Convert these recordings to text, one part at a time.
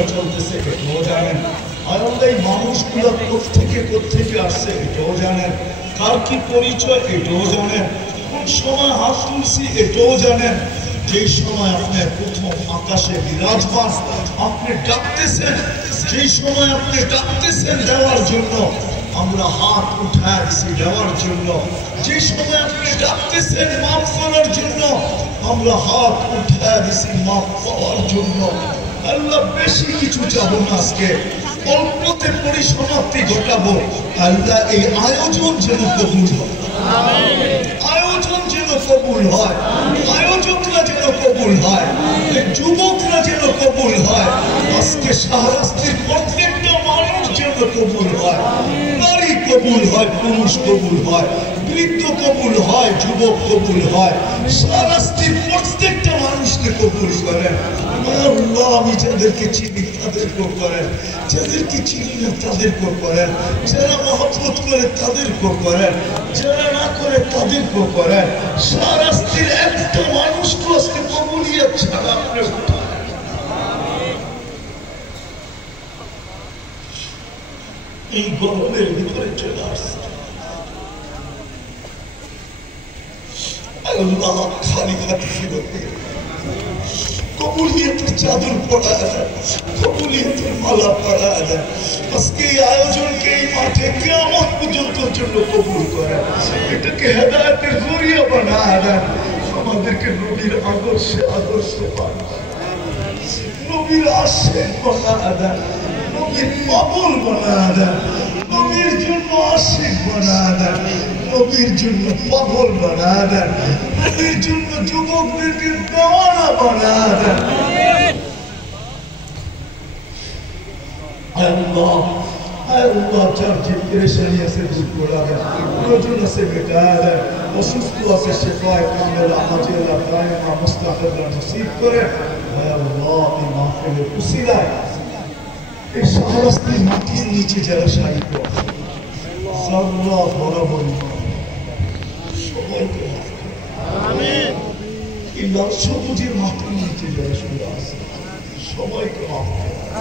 ব্যবস্থা চলতেছে এটাও জানেন। আল্লাহ এই মানুষগুলো কোত্থেকে আসছে এটাও জানেন, কার কি পরিচয় এটাও জানেন, কোন সময় হাত তুলছি এটাও জানেন। যেই সময় আপনি প্রথম আকাশে বিরাজমান আপনি ডাকতেছেন, যেই সময় আপনি ডাকতেছেন দেওয়ার জন্য, আমরা হাত উঠায় দিছি দেওয়ার জন্য। যে সময় আপনি ডাকতেছেন মাফ করার জন্য, আমরা হাত উঠায় দিছি মাফ পাওয়ার জন্য। আল্লাহ বেশি কিছু চাবো না, আজকে অল্পতে পরিসমাপ্তি ঘটাবো। আল্লাহ এই আয়োজন যেন কবুল হয়, আয়োজন যেন কবুল হয়, আয়োজকরা যেন কবুল হয়, যুবকরা যেন কবুল হয়। আজকে শাহরাস্তির প্রত্যেকটা মানুষ যেন কবুল হয়, নারী কবুল হয়, পুরুষ কবুল হয়, বৃদ্ধ কবুল হয়, যুবক কবুল হয়। শাহরাস্তির প্রত্যেকটা মানুষকে কবুল করেন আল্লাহ। আমি যাদেরকে চিনি তাদেরকেও করেন, যাদেরকে চিনি না তাদেরকেও করেন, যারা মহব্বত করে তাদেরকেও করেন, যারা না করে তাদেরকেও করেন। শাহরাস্তির একটা মানুষকে আজকে কবুলিয়ত ছাড়া আপনি এই গরমের ভিতরে চলে আসছে। আল্লাহ খালি হাতে ফিরত দিয়ে কবুলিয়তের চাদর পড়া দেয়, কবুলিয়তের মালা পড়া দেয়। আজকে এই আয়োজনকে এই মাঠে কিয়ামত পর্যন্ত জন্য কবুল করে, এটাকে হেদায়েতের জরিয়া বানায় দেন। আমাদেরকে নবীর আদর্শে নবীর আশিক বানায় দেন, নবীর পাগল বানায় দেন, নবীর জন্য আশিক বানায় দেন, নবীর জন্য পাগল বানায় দেন, নবীর জন্য যুবকদেরকে দেওয়ানা বানায় দেন। আল্লাহ আল্লাহ যার যে পেরেশানি আছে দূর করে দেন, প্রয়োজন আছে মেটায় দেন, অসুস্থ আছে শেফায়ে কামেলা আজিলা দায়েমা মুস্তাকিলা নসিব করে। আল্লাহ এই মাহফিলের উসিলায় এই শাহরাস্তির মাটির নিচে যারা সাহিত্য সাল্লা বরাবরই সবাইকে আমিন। এই লাল সবুজের মাটির নিচে যারা শুয়ে আছে সবাইকে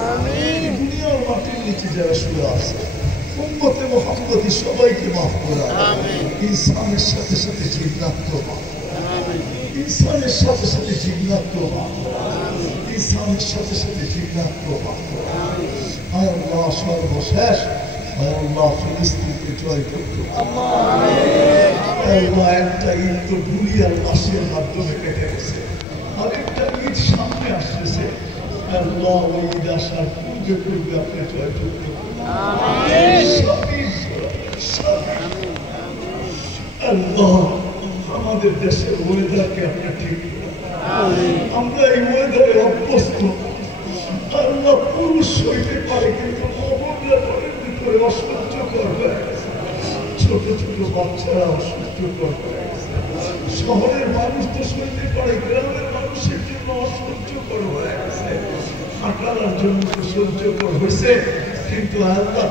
আমিন। দুনিয়ার মাটির নিচে যারা শুয়ে আছে উম্মতে মুহাম্মদী সবাইকে মাফ করা আমিন। ইনসানের সাথে সাথে জিন্নাতকে মাফ করা আমিন। ইনসানের সাথে সাথে জিন্নাতকে মাফ করা আমিন। ইনসানের সাথে সাথে জিন্নাতকে মাফ করা আমিন। আয় আল্লাহ সর্বশেষ আয় আল্লাহ ফিলিস্তিনকে জয় করতে আমিন। আল্লাহ একটা ঈদ তো দুনিয়ার লাশের মাধ্যমে কেটে গেছে, আরেকটা ঈদ সামনে আসতেছে। আল্লাহ ওই ঈদ আসার পূর্বে পূর্বে আপনি জয় করতে আল্লাহ আমাদের দেশের ওয়েদারকে আপনি ঠিক করেন। আমরা এই ওয়েদারে অভ্যস্ত। আল্লাহ পুরুষ হইতে পারে কিন্তু মহিলা ঘরের ভিতরে অসহ্যকর হয়ে গেছে, ছোট ছোট বাচ্চারা অসহ্যকর হয়ে গেছে। শহরের মানুষ তো সইতে পারে, গ্রামের মানুষের জন্য অসহ্যকর হয়ে গেছে, হাঁটার জন্য সহ্যকর হয়েছে, কিন্তু আল্লাহ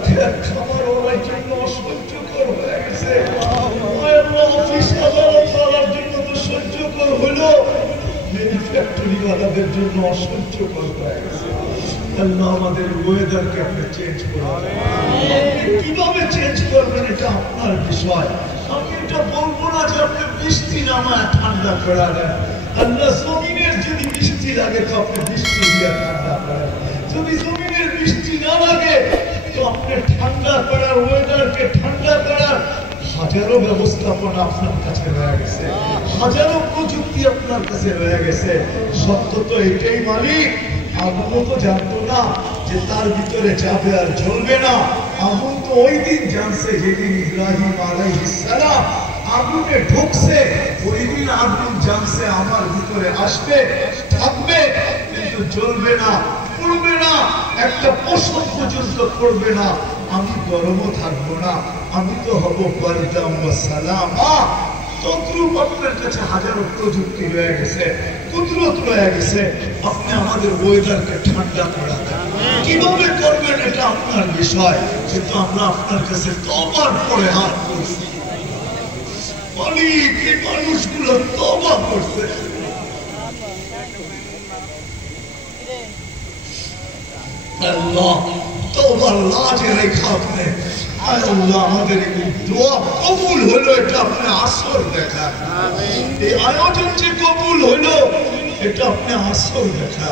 খাবার ওরার জন্য অসহ্যকর হয়ে গেছে। অফিস আদালত করার জন্য তো সহ্যকর হলো, ম্যানুফ্যাক্টরিওয়ালাদের জন্য অসহ্যকর হয়ে গেছে। আল্লাহ আমাদের ওয়েদারকে আপনি চেঞ্জ করবেন, কিভাবে চেঞ্জ করবেন এটা আপনার বিষয়। আমি এটা বলবো না যে আপনি বৃষ্টি নামায় ঠান্ডা করা দেন। আল্লাহ জমিনের যদি বৃষ্টি লাগে তো আপনি বৃষ্টি দিয়ে ঠান্ডা করেন, যদি জমিনের বৃষ্টি না লাগে তো আপনি ঠান্ডা করার ওয়েদারকে ঠান্ডা করার হাজারো ব্যবস্থাপনা আপনার কাছে রয়ে গেছে, হাজারো প্রযুক্তি আপনার কাছে রয়ে গেছে। সত্য তো এটাই মালিক, আগুনও তো জানতো না যে তার ভিতরে যাবে আর জ্বলবে না। আগুন তো ওই দিন জানছে যেদিন ইব্রাহিম আলাইহিস সালাম আগুনে ঢুকছে, ওই দিন আগুন জানছে আমার ভিতরে আসবে, থাকবে, কিন্তু জ্বলবে না, পড়বে না, একটা প্রশ্ন পর্যন্ত করবে না। আমি গরমও থাকবো না, আমি তো হব বারদাম ওয়া সালামা। তদ্রুপ আপনার কাছে হাজারো প্রযুক্তি রয়ে গেছে, কুদরত রয়ে গেছে, আপনি আমাদের ওয়েদারকে ঠান্ডা করা দেন। কিভাবে করবেন এটা আপনার বিষয়, কিন্তু আমরা আপনার কাছে তওবার পরে হাত করছি। মালিক এই মানুষগুলো তওবা করছে, আল্লাহ তওবার লাজ রেখা আপনি আল্লাহ আমাদের এই দোয়া কবুল হলো এটা আপনি আসর দেখা এই আয়োজন যে কবুল হলো এটা আপনি আসর দেখা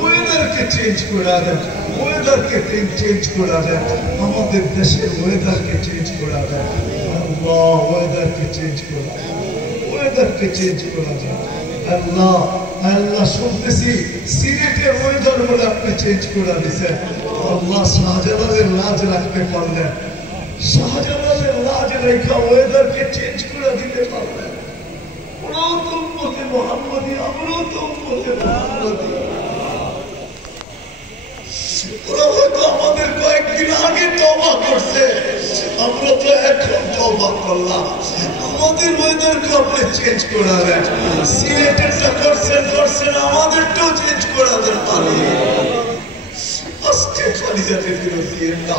ওয়েদারকে চেঞ্জ করে দেন ওয়েদারকে চেঞ্জ করে দেন আমাদের দেশের ওয়েদারকে চেঞ্জ করে দেন আল্লাহ ওয়েদারকে চেঞ্জ করে দেন ওয়েদারকে চেঞ্জ করে দেন আল্লাহ আল্লাহ শুনতেছি সিলেটের ওয়েদার বলে আপনি চেঞ্জ করে দিয়েছেন আল্লাহ শাহজালালের লাজ রাখতে পারলেন শাহজালালের লাজ রেখা ওয়েদারকে চেঞ্জ করে দিতে পারলেন ওরাও তো উম্মতে মুহাম্মাদি আমরাও তো উম্মতে মুহাম্মাদি ওরা হয়তো আমাদের কয়েকদিন আগে তওবা করছে আমরা তো এখন তওবা করলাম আমাদের ওয়েদারকে আপনি চেঞ্জ করে দেন সিলেটেরটা করছেন আমাদেরটাও চেঞ্জ করে দেন পারি আজকে খালিয়াতে ফেরত দিয়েন না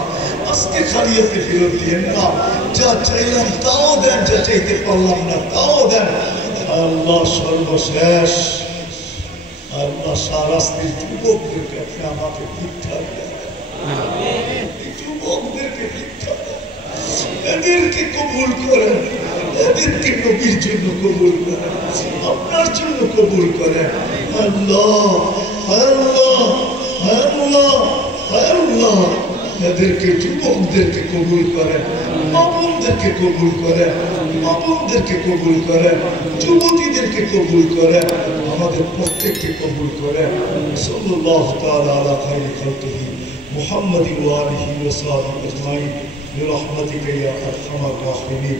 আজকে খালিয়াতে ফেরত দিয়েন না যা চাইলাম তাও দেন যা চাইতে পারলাম না তাও দেন আল্লাহ সর্বশেষ আল্লাহ সারাস্তির যুবকদেরকে আপনি আমাকে ঠিকঠাক দেন যুবকদেরকে ঠিকঠাক দেন এদেরকে কবুল করেন এদেরকে নবীর জন্য কবুল করেন আপনার জন্য কবুল করেন আল্লাহ আল্লাহ আল্লাহ আল্লাহ এদেরকে যুবকদেরকে কবুল করেন মামুনদেরকে কবুল করেন মামুনদেরকে কবুল করেন যুবতীদেরকে কবুল করেন আমাদের প্রত্যেককে কবুল করেন সাল্লাল্লাহু তাআলা আলা খায়রি খালকিহি মুহাম্মাদিন ওয়া আলিহি ওয়া সাহবিহি আজমাইন বিরহমাতিকা ইয়া আরহামার রাহিমিন